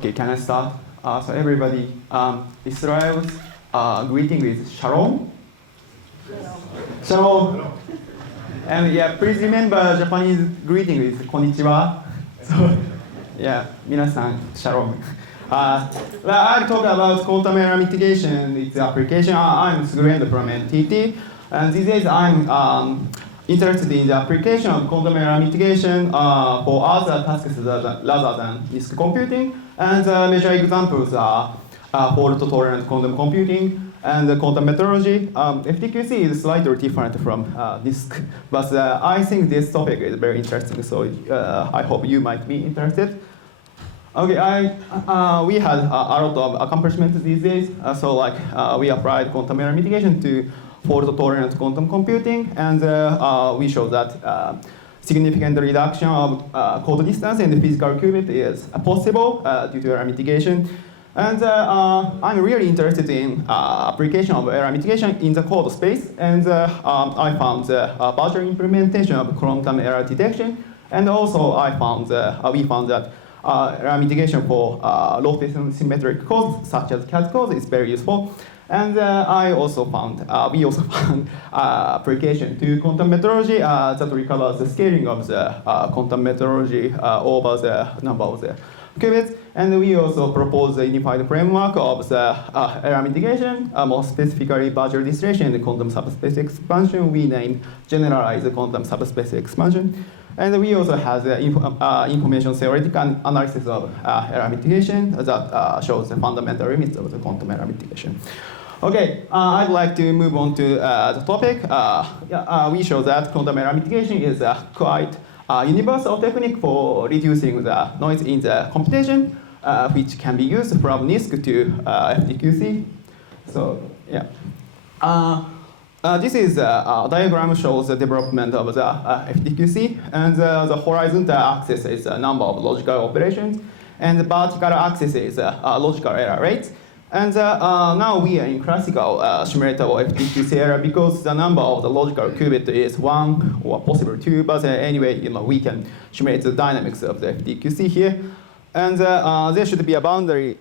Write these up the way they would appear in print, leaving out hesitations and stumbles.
Okay, can I start? So everybody, Israel's greeting is Shalom. Shalom. And yeah, please remember Japanese greeting is Konnichiwa. So yeah, 皆さん Shalom. I'll talk about quantum error mitigation, its application. I'm Suguru Endo from NTT, and these days I'm interested in the application of quantum error mitigation for other tasks rather than NISQ computing. And major examples are fault-tolerant quantum computing and quantum metrology. FTQC is slightly different from NISQ, but I think this topic is very interesting, so I hope you might be interested. Okay, we had a lot of accomplishments these days. We applied quantum error mitigation to fault-tolerant quantum computing, and we showed that significant reduction of code distance in the physical qubit is possible due to error mitigation. And I'm really interested in application of error mitigation in the code space, and I found the virtual implementation of quantum error detection, and also we found that error mitigation for low symmetric codes such as CAD codes is very useful. And we also found application to quantum metrology that recovers the scaling of the quantum metrology over the number of the qubits. And we also propose the unified framework of the error mitigation, more specifically virtual distillation and quantum subspace expansion. We named generalized quantum subspace expansion. And we also have the information theoretical analysis of error mitigation that shows the fundamental limits of the quantum error mitigation. Okay, I'd like to move on to the topic. We show that quantum error mitigation is a quite universal technique for reducing the noise in the computation, which can be used from NISQ to FTQC. So, yeah. This is a diagram shows the development of the FTQC, and the horizontal axis is the number of logical operations, and the vertical axis is logical error rates. And now we are in classical simulator of FTQC error because the number of the logical qubit is 1 or possibly 2, but anyway, we can simulate the dynamics of the FTQC here. And there should be a boundary.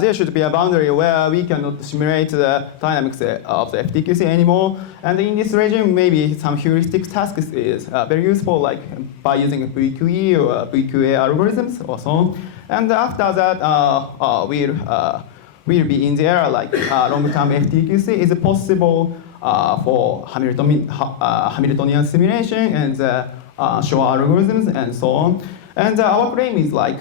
There should be a boundary where we cannot simulate the dynamics of the FTQC anymore. And in this region, maybe some heuristic tasks is very useful, like by using VQE or VQA algorithms or so on. And after that, we'll be in the era like long-term FTQC is possible for Hamiltonian simulation and Shor algorithms and so on. And our claim is like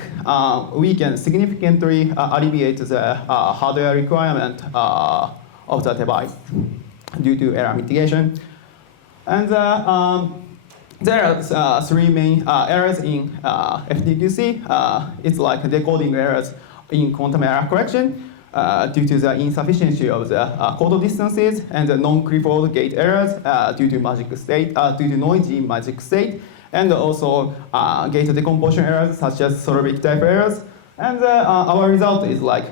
we can significantly alleviate the hardware requirement of the device due to error mitigation. And there are three main errors in FTQC. It's like decoding errors in quantum error correction due to the insufficiency of the code distances, and the non-Clifford gate errors due to noisy magic state. And also gate decomposition errors such as Soloveitch type errors. And our result is like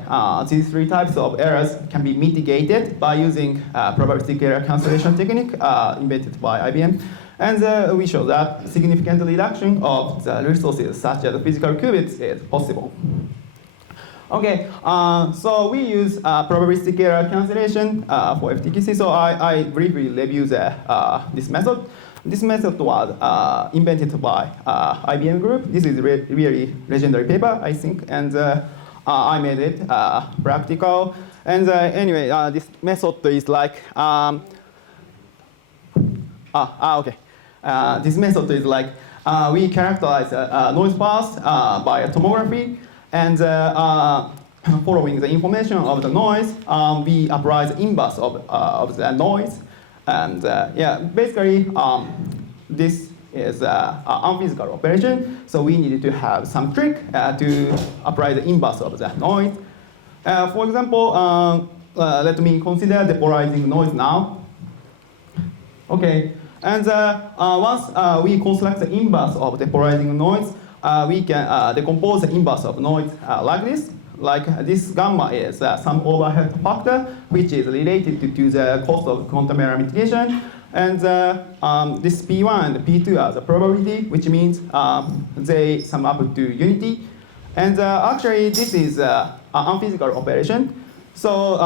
these three types of errors can be mitigated by using probabilistic error cancellation technique invented by IBM. And we show that significant reduction of the resources such as physical qubits is possible. Okay, so we use probabilistic error cancellation for FTQC. So I briefly review this method. This method was invented by IBM Group. This is really legendary paper, I think, and I made it practical. And anyway, this method is like this method is like we characterize noise path by tomography, and following the information of the noise, we apply the inverse of the noise. And yeah, basically, this is an unphysical operation, so we needed to have some trick to apply the inverse of the noise. For example, let me consider depolarizing noise now. Okay, and once we construct the inverse of depolarizing noise, we can decompose the inverse of noise like this. Like this gamma is some overhead factor, which is related to the cost of quantum error mitigation. And this P1 and P2 are the probability, which means they sum up to unity. And actually, this is an unphysical operation. So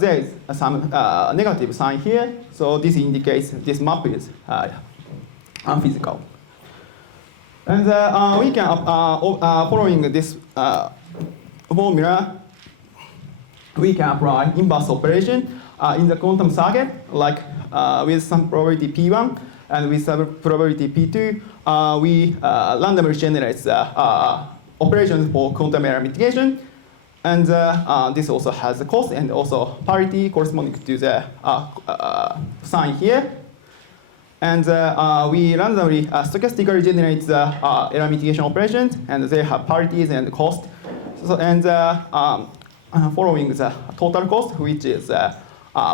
there is some negative sign here. So this indicates this map is unphysical. And we can, following this formula, we can apply inverse operation in the quantum circuit, like with some probability P1 and with some probability P2, we randomly generate operations for quantum error mitigation. And this also has a cost and also parity corresponding to the sign here. And we randomly stochastically generate the error mitigation operations, and they have parities and cost. So, and following the total cost, which is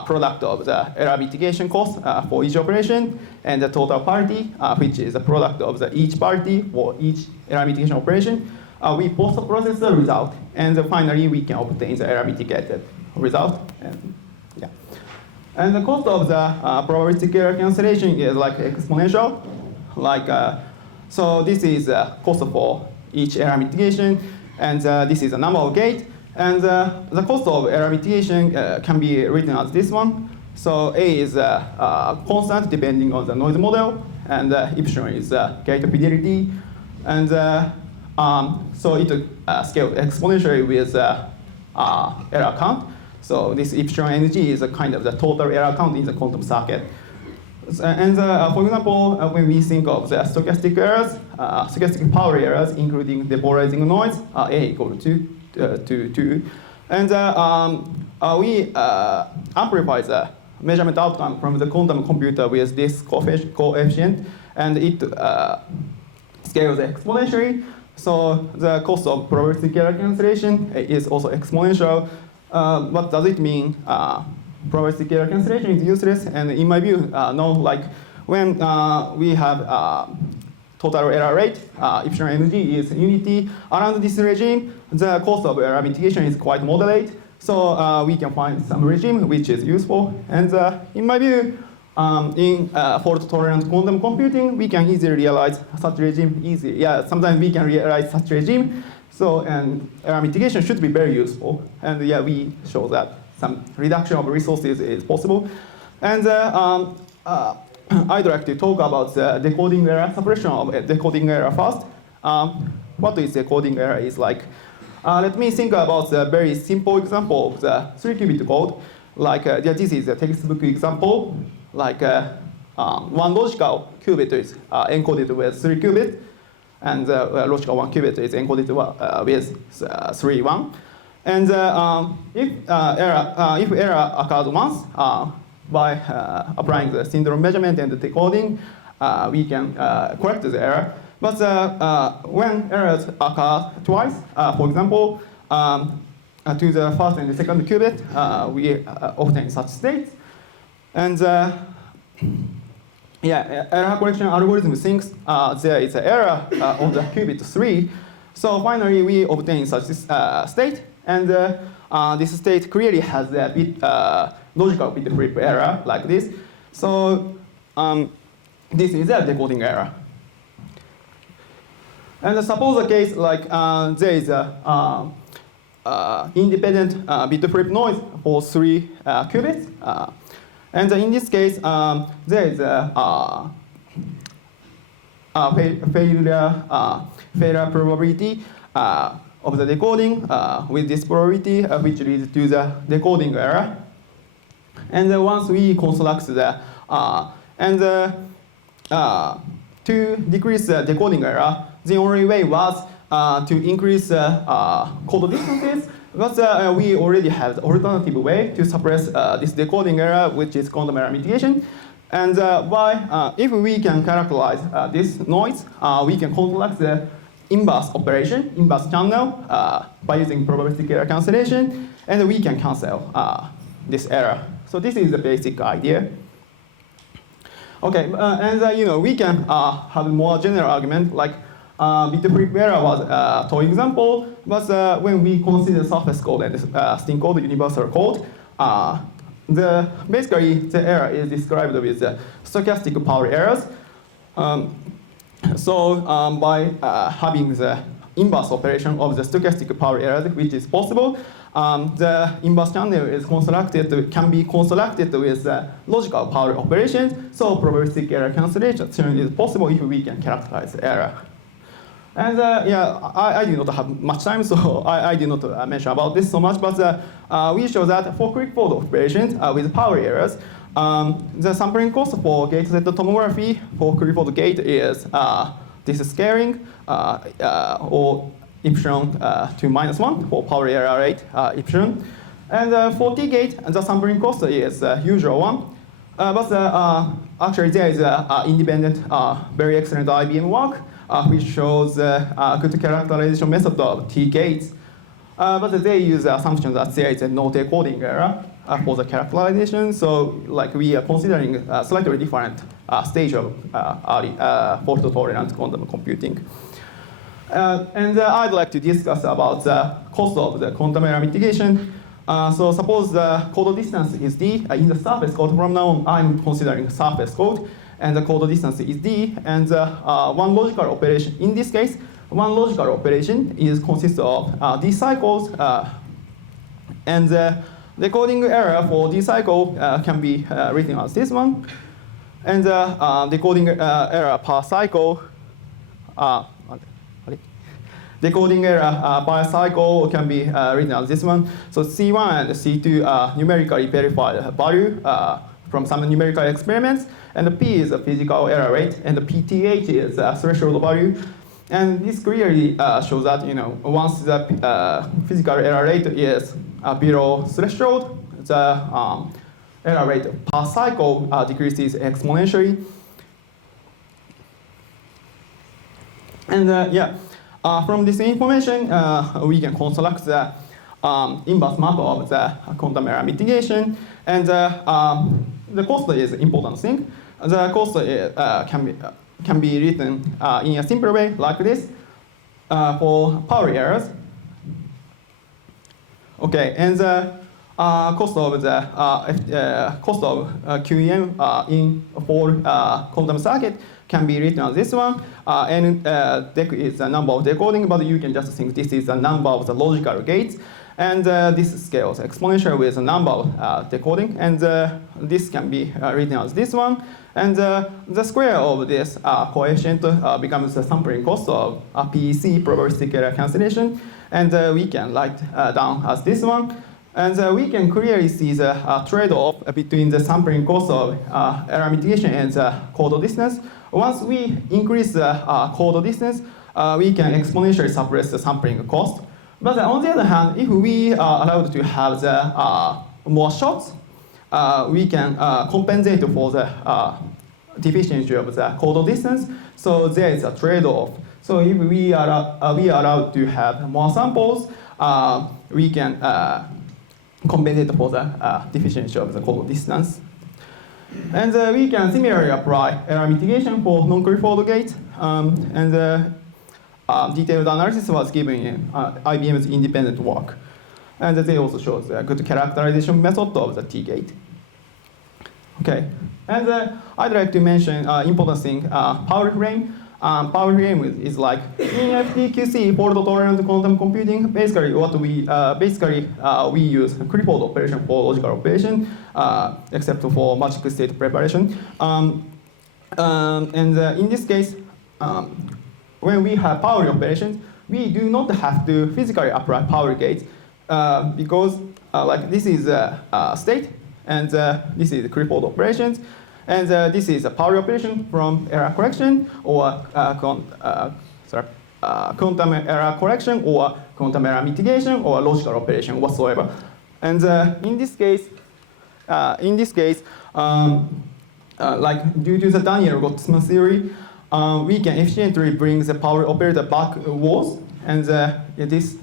product of the error mitigation cost for each operation, and the total parity, which is the product of each parity for each error mitigation operation. We post-process the result, and finally we can obtain the error mitigated result. And, yeah. And the cost of the probabilistic error cancellation is like exponential. Like, so this is the cost for each error mitigation, and this is the number of gates. And the cost of error mitigation can be written as this one. So A is constant depending on the noise model, and epsilon is gate fidelity. And so it scales exponentially with error count. So this epsilon ng is a kind of the total error count in the quantum circuit. And for example, when we think of the stochastic errors, stochastic power errors, including the polarizing noise, A equal to 2. And we amplify the measurement outcome from the quantum computer with this coefficient, and it scales exponentially. So the cost of probabilistic error cancellation is also exponential. What does it mean? Probabilistic error cancellation is useless, and in my view, no. Like when we have total error rate, epsilon ng is unity. Around this regime, the cost of error mitigation is quite moderate. So we can find some regime which is useful. And in my view, in fault-tolerant quantum computing, we can easily realize such regime easily. Yeah, sometimes we can realize such regime. So, and error mitigation should be very useful. And yeah, we show that some reduction of resources is possible. And I'd like to talk about the decoding error, suppression of decoding error first. What is decoding error is like, let me think about the very simple example of the 3-qubit code. Like this is a textbook example. Like one logical qubit is encoded with 3 qubits, and logical 1 qubit is encoded with 3, 1. And if error occurs once, by applying the syndrome measurement and the decoding, we can correct the error. But when errors occur twice, for example, to the first and the second qubit, we obtain such states. And yeah, error correction algorithm thinks there is an error on the qubit 3. So finally, we obtain such state. And this state clearly has a bit logical bit flip error like this. So this is a decoding error. And suppose a case like there is a independent bit flip noise for 3 qubits. And in this case, there is a failure probability of the decoding with this probability, which leads to the decoding error. And once we construct the to decrease the decoding error, the only way was to increase code distances. But we already have the alternative way to suppress this decoding error, which is quantum error mitigation. And if we can characterize this noise, we can construct the inverse operation, inverse channel, by using probabilistic error cancellation, and we can cancel this error. So this is the basic idea. Okay, and we can have a more general argument, like bit flip error was a toy example, but when we consider surface code and spin code, universal code, basically the error is described with stochastic power errors. By having the inverse operation of the stochastic power errors, which is possible, the inverse channel is can be constructed with logical power operations. So probabilistic error cancellation is possible if we can characterize the error. And I do not have much time, so I do not mention about this so much. But we show that for Clifford operations with power errors, the sampling cost for gate-set tomography for Clifford gate is this scaling or epsilon to -1 for power error rate epsilon. And for T-gate, the sampling cost is usual one. But actually, there is an independent, very excellent IBM work which shows a good characterization method of T-gates. But they use the assumption that there is no decoding error for the characterization. So like we are considering a slightly different stage of early fault-tolerant quantum computing. And I'd like to discuss about the cost of the quantum error mitigation. So suppose the code distance is d in the surface code. From now on, I'm considering surface code, and the code distance is d. And one logical operation, in this case, one logical operation consists of d cycles, and the decoding error for d cycle can be written as this one, and the decoding error per cycle. Decoding error per cycle can be written as this one. So C1 and C2 are numerically verified value from some numerical experiments, and the P is a physical error rate, and the PTH is a threshold value. And this clearly shows that once the physical error rate is below threshold, the error rate per cycle decreases exponentially. And from this information, we can construct the inverse map of the quantum error mitigation. And the cost is an important thing. The cost can be written in a simple way like this for power errors. Okay, and the cost of QEM for quantum circuit can be written as this one. And dec is the number of decoding, but you can just think this is the number of the logical gates. And this scales exponential with the number of decoding. And this can be written as this one. And the square of this coefficient becomes the sampling cost of PEC, probabilistic error cancellation. And we can write down as this one. And we can clearly see the trade-off between the sampling cost of error mitigation and the code distance. Once we increase the code distance, we can exponentially suppress the sampling cost. But on the other hand, if we are allowed to have the more shots, we can compensate for the deficiency of the code distance. So there is a trade-off. So if we are allowed to have more samples, we can compensate for the deficiency of the code distance. And we can similarly apply error mitigation for non-Clifford gate. Detailed analysis was given in IBM's independent work. And they also show the good characterization method of the T-gate. Okay, and I'd like to mention important thing, power frame. Power frame is like in FTQC, fault-tolerant quantum computing. Basically, what we we use Clifford operation for logical operation, except for magic state preparation. In this case, when we have power operations, we do not have to physically apply power gates because like this is a state, and this is Clifford operations. And this is a power operation from error correction or quantum error correction or quantum error mitigation or logical operation whatsoever. And in this case, like due to the Daniel-Gottsman theory, we can efficiently bring the power operator backwards, and this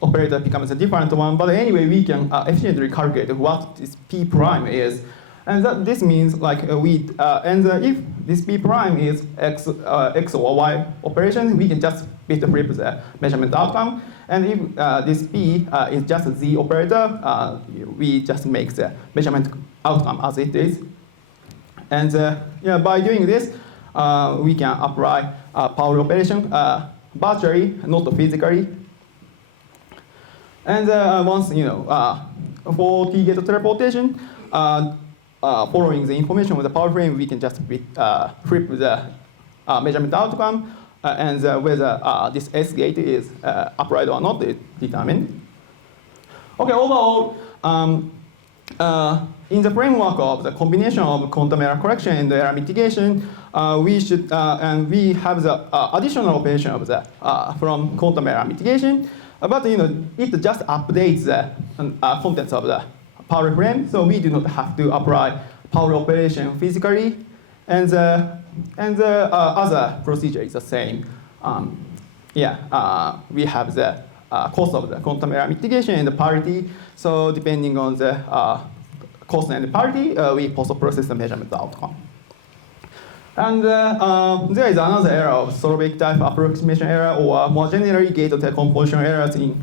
operator becomes a different one. But anyway, we can efficiently calculate what this P prime is. And this means like if this P prime is X or Y operation, we can just bit flip the measurement outcome. And if this P is just Z operator, we just make the measurement outcome as it is. And by doing this, we can apply power operation virtually, not physically. And once, for T-gate teleportation, following the information of the power frame, we can just flip the measurement outcome, and whether this S-gate is applied or not is determined. Okay, overall, in the framework of the combination of quantum error correction and error mitigation, we should, and we have the additional operation of the from quantum error mitigation, but it just updates the contents of the power frame, so we do not have to apply power operation physically, and the other procedure is the same. We have the cost of the quantum error mitigation and the parity. So depending on the cost and the parity, we post-process the measurement outcome. And there is another error of Solvay type approximation error, or more generally gate decomposition errors in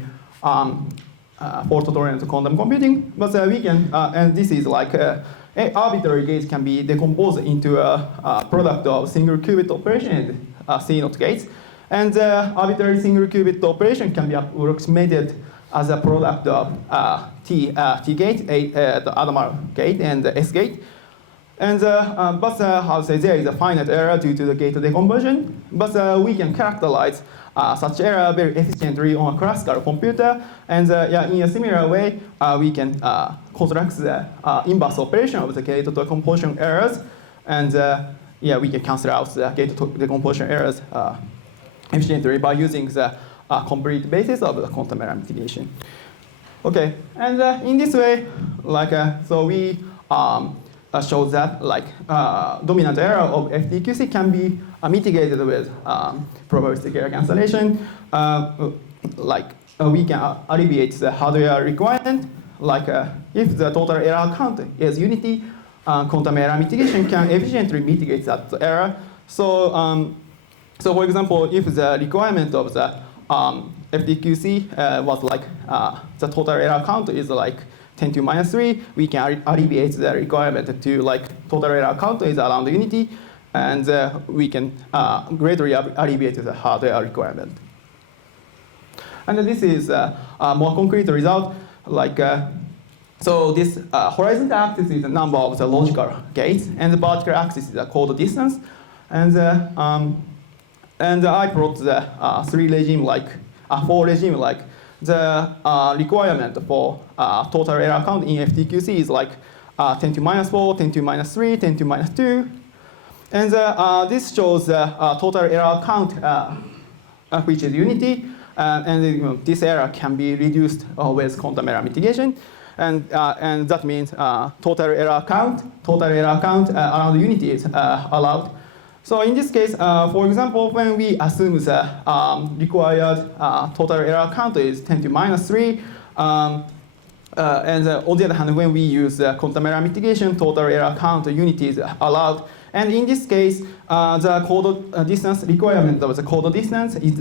fault-tolerant quantum computing. But we can, and this is like arbitrary gates can be decomposed into a product of single qubit operation and C0 gates. And arbitrary single qubit operation can be approximated as a product of T gate, the Adamar gate, and the S gate. And there is a finite error due to the gate decomposition. But we can characterize such error very efficiently on a classical computer. And in a similar way, we can construct the inverse operation of the gate decomposition errors. And we can cancel out the gate decomposition errors efficiently by using the complete basis of the quantum error mitigation. Okay, and in this way, so we show that dominant error of FTQC can be mitigated with probabilistic error cancellation. We can alleviate the hardware requirement. If the total error count is unity, quantum error mitigation can efficiently mitigate that error. So for example, if the requirement of the FTQC was the total error count is 10 to minus 3, we can alleviate the requirement to total error count is around unity, and we can greatly alleviate the hardware requirement. And this is a more concrete result. So this horizontal axis is the number of the logical gates, and the vertical axis is the code distance. And I plot the four regime the requirement for total error count in FTQC is 10 to minus 4, 10 to minus 3, 10 to minus 2. And this shows the total error count, which is unity. And this error can be reduced with quantum error mitigation. And that means total error count around unity is allowed. So in this case, for example, when we assume the required total error count is 10 to minus 3, and on the other hand, when we use quantum error mitigation, total error count unity is allowed. And in this case, the code distance requirement of the code distance is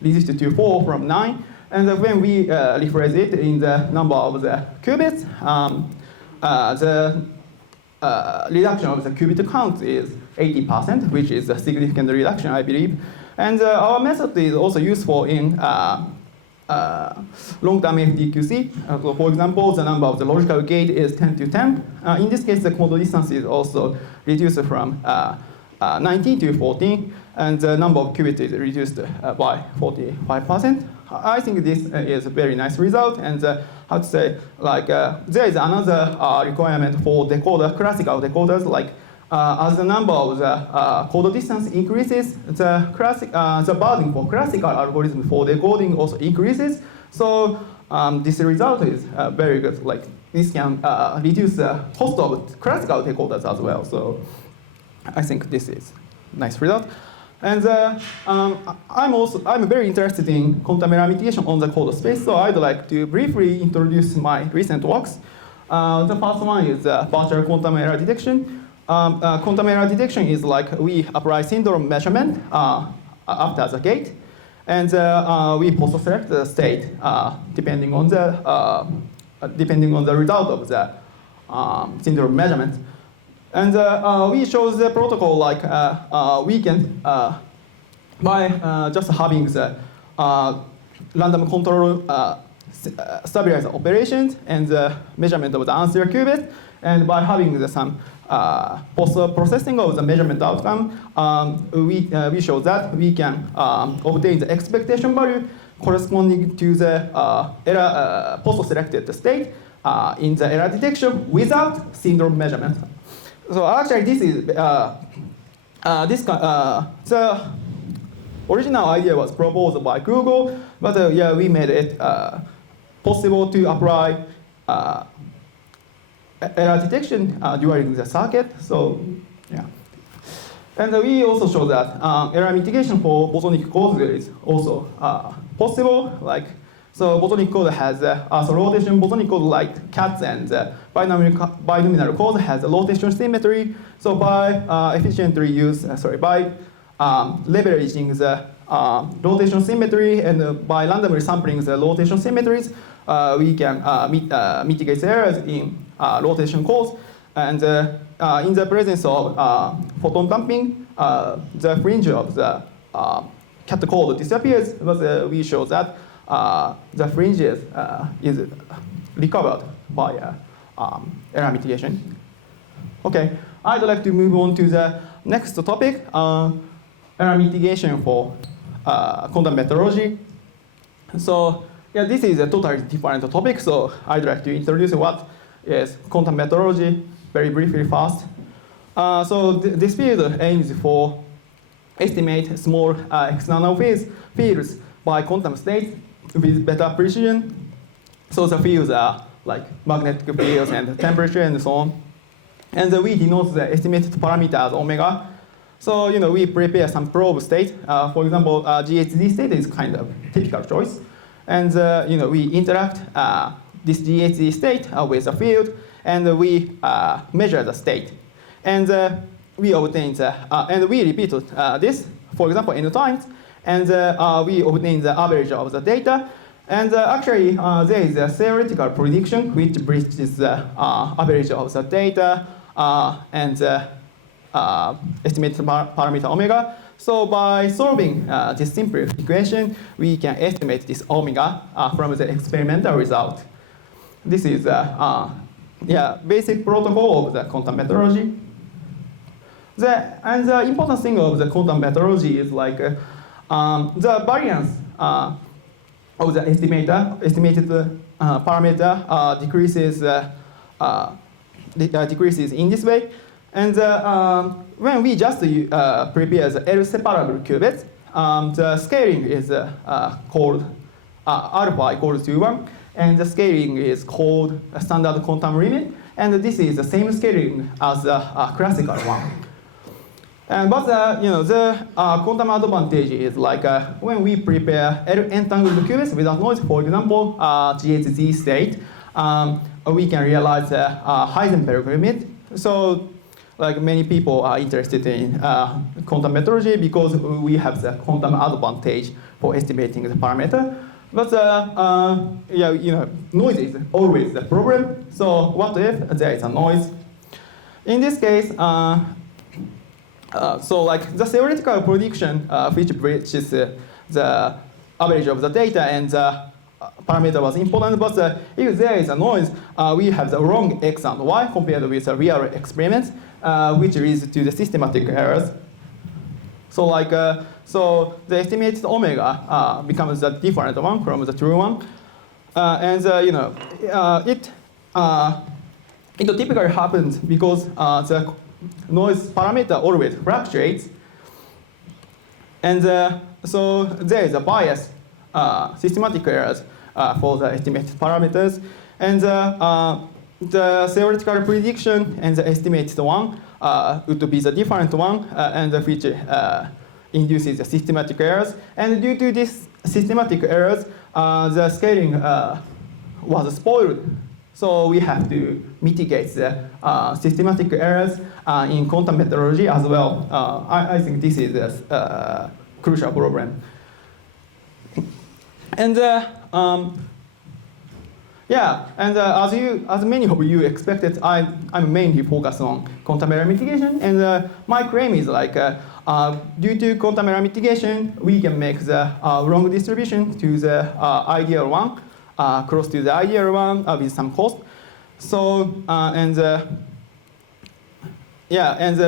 reduced to 4 from 9. And when we rephrase it in the number of the qubits, the reduction of the qubit count is 80%, which is a significant reduction, I believe. And our method is also useful in long-term FTQC. For example, the number of the logical gate is 10 to 10. In this case, the code distance is also reduced from 19 to 14, and the number of qubits is reduced by 45%. I think this is a very nice result, and there is another requirement for decoder, classical decoders, as the number of the code distance increases, the burden for classical algorithm for decoding also increases. So this result is very good. This can reduce the cost of classical decoders as well. So I think this is a nice result. And I'm very interested in quantum error mitigation on the code space, so I'd like to briefly introduce my recent works. The first one is virtual quantum error detection. Quantum error detection is we apply syndrome measurement after the gate, and we post-select the state depending on the depending on the result of the syndrome measurement. And we chose the protocol like we can, by just having the random control stabilizer operations and the measurement of the answer qubit, and by having some post-processing of the measurement outcome, we show that we can obtain the expectation value corresponding to the error post-selected state in the error detection without syndrome measurement. So actually, this is the original idea was proposed by Google, but yeah, we made it possible to apply error detection during the circuit. So yeah, and we also show that error mitigation for botonic code is also possible. Like so, botonic code has so rotation botonic code like cats, and binomial code has a rotation symmetry. So by efficiently use by leveraging the rotation symmetry and by randomly sampling the rotation symmetries, we can mitigate errors in rotation codes. And in the presence of photon damping, the fringe of the cat code disappears, but we show that the fringes is recovered by error mitigation. Okay, I'd like to move on to the next topic, error mitigation for quantum metrology. So yeah, this is a totally different topic, so I'd like to introduce what is quantum metrology very briefly fast. So this field aims for estimate small external fields by quantum states with better precision. So the fields are like magnetic fields and temperature and so on. And we denote the estimated parameter as omega. So we prepare some probe state. For example, GHZ state is kind of typical choice. And we interact this GHZ state with the field, and we measure the state. And we obtain the, and we repeat this, for example, n times, and we obtain the average of the data. And actually, there is a theoretical prediction which bridges the average of the data and the estimated parameter omega. So by solving this simple equation, we can estimate this omega from the experimental result. This is basic protocol of the quantum metrology. And the important thing of the quantum metrology is like the variance of the estimated parameter decreases in this way. And when we just prepare the L-separable qubits, the scaling is called alpha equals to 1, and the scaling is called a standard quantum limit, and this is the same scaling as the classical one. But the quantum advantage is like when we prepare L-entangled qubits without noise, for example, GHZ state, we can realize the Heisenberg limit. So like many people are interested in quantum metrology because we have the quantum advantage for estimating the parameter. But noise is always the problem. So what if there is a noise? In this case, so like the theoretical prediction which bridges the average of the data and the parameter was important, but if there is a noise, we have the wrong x and y compared with the real experiments, which leads to the systematic errors. So like so the estimated omega becomes a different one from the true one, and it typically happens because the noise parameter always fluctuates, and so there is a bias, systematic errors for the estimated parameters, and the theoretical prediction and the estimated one would be the different one, and which induces the systematic errors. And due to these systematic errors, the scaling was spoiled. So we have to mitigate the systematic errors in quantum metrology as well. I think this is a crucial problem. And Yeah, and as many of you expected, I'm mainly focused on quantum error mitigation, and my claim is like, due to quantum error mitigation, we can make the wrong distribution to the ideal one, close to the ideal one with some cost. So,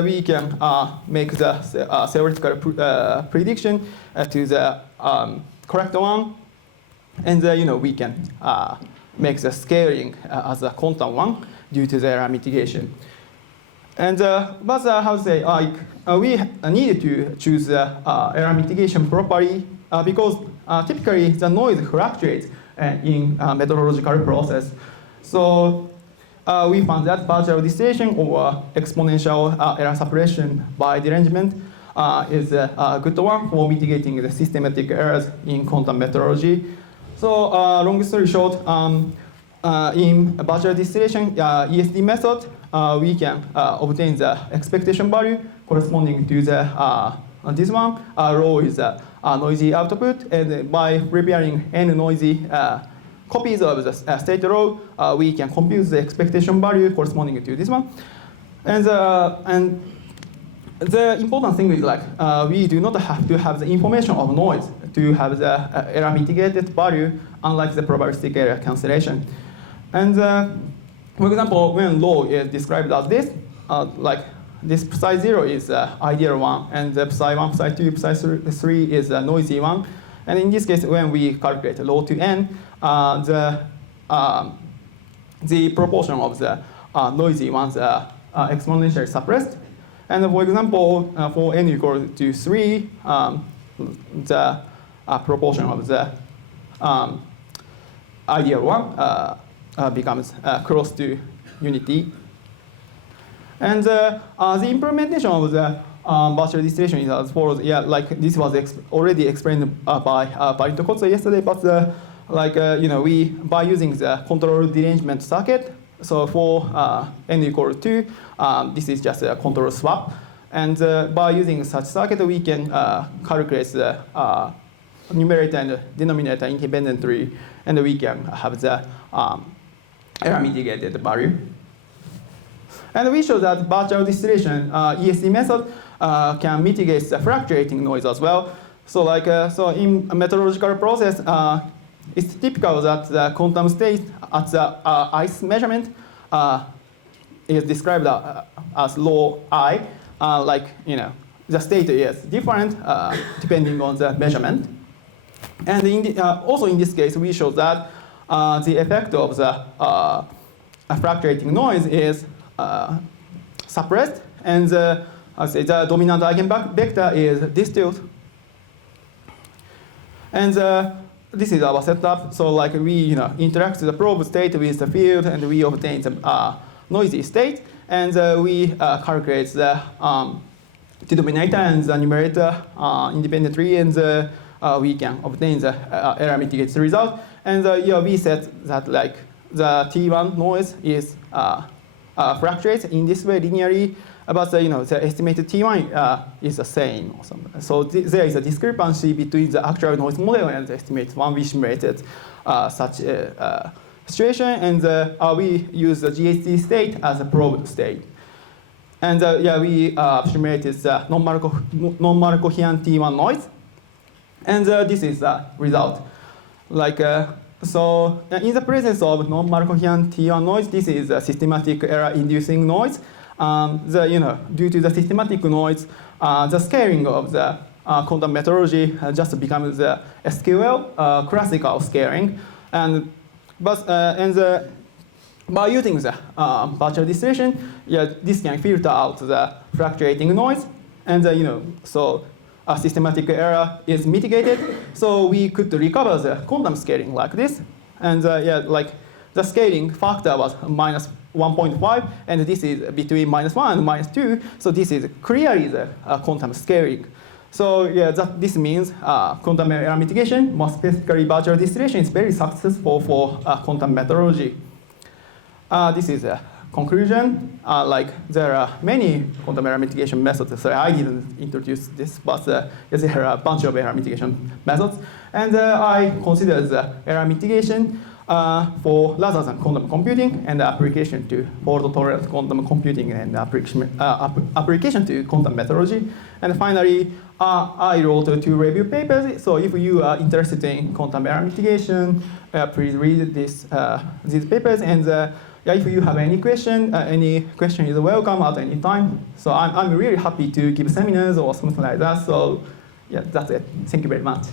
we can make the theoretical prediction to the correct one, and we can make the scaling as a quantum one due to the error mitigation. And but how to say, we needed to choose the error mitigation properly because typically the noise fluctuates in methodological process. So we found that partial distillation or exponential error suppression by derangement is a good one for mitigating the systematic errors in quantum methodology. So long story short, in partial distillation ESD method, we can obtain the expectation value corresponding to the this one. Rho is the noisy output, and by preparing n noisy copies of the state rho, we can compute the expectation value corresponding to this one. And the important thing is like we do not have to have the information of noise to have the error mitigated value, unlike the probabilistic error cancellation. And for example, when rho is described as this, like this psi 0 is the ideal one, and the psi 1, psi 2, psi 3 is the noisy one. And in this case, when we calculate rho to n, the proportion of the noisy ones are exponentially suppressed. And for example, for n equal to 3, the proportion of the ideal one becomes close to unity. And the implementation of the partial distillation is as follows. Yeah, like this was already explained by Barito Kotsu yesterday, but we by using the control derangement circuit. So for n equal to 2, this is just a control swap, and by using such circuit, we can calculate the numerator and denominator independently, and we can have the error mitigated value. And we show that partial distillation ESD method can mitigate the fluctuating noise as well. So so in a methodological process, it's typical that the quantum state at the ice measurement is described as low I. The state is different depending on the measurement. And also in this case, we show that the effect of the fluctuating noise is suppressed, and the dominant eigenvector is distilled. And this is our setup. So we interact the probe state with the field, and we obtain the noisy state, and we calculate the denominator and the numerator independently, and we can obtain the error mitigated result. And we said that the T1 noise is fluctuates in this way linearly, but the estimated T1 is the same. So there is a discrepancy between the actual noise model and the estimated one. We simulated such a situation, and we use the GHD state as a probe state. And we simulated the non-Markovian T1 noise, and this is the result. So in the presence of non-Markovian T1 noise, this is a systematic error-inducing noise. Due to the systematic noise, the scaling of the quantum methodology just becomes the SQL, classical scaling. By using the partial distillation, this can filter out the fluctuating noise, and so a systematic error is mitigated. So we could recover the quantum scaling like this, and the scaling factor was minus 1.5, and this is between -1 and -2. So this is clearly the quantum scaling. So this means quantum error mitigation, more specifically partial distillation, is very successful for quantum methodology. This is a conclusion. There are many quantum error mitigation methods. So I didn't introduce this, but there are a bunch of error mitigation methods, and I consider the error mitigation for rather than quantum computing and application to fault-tolerant quantum computing and application to quantum metrology. And finally, I wrote 2 review papers. So if you are interested in quantum error mitigation, please read these papers. And if you have any question is welcome at any time. So I'm really happy to give seminars or something like that. So yeah, that's it. Thank you very much.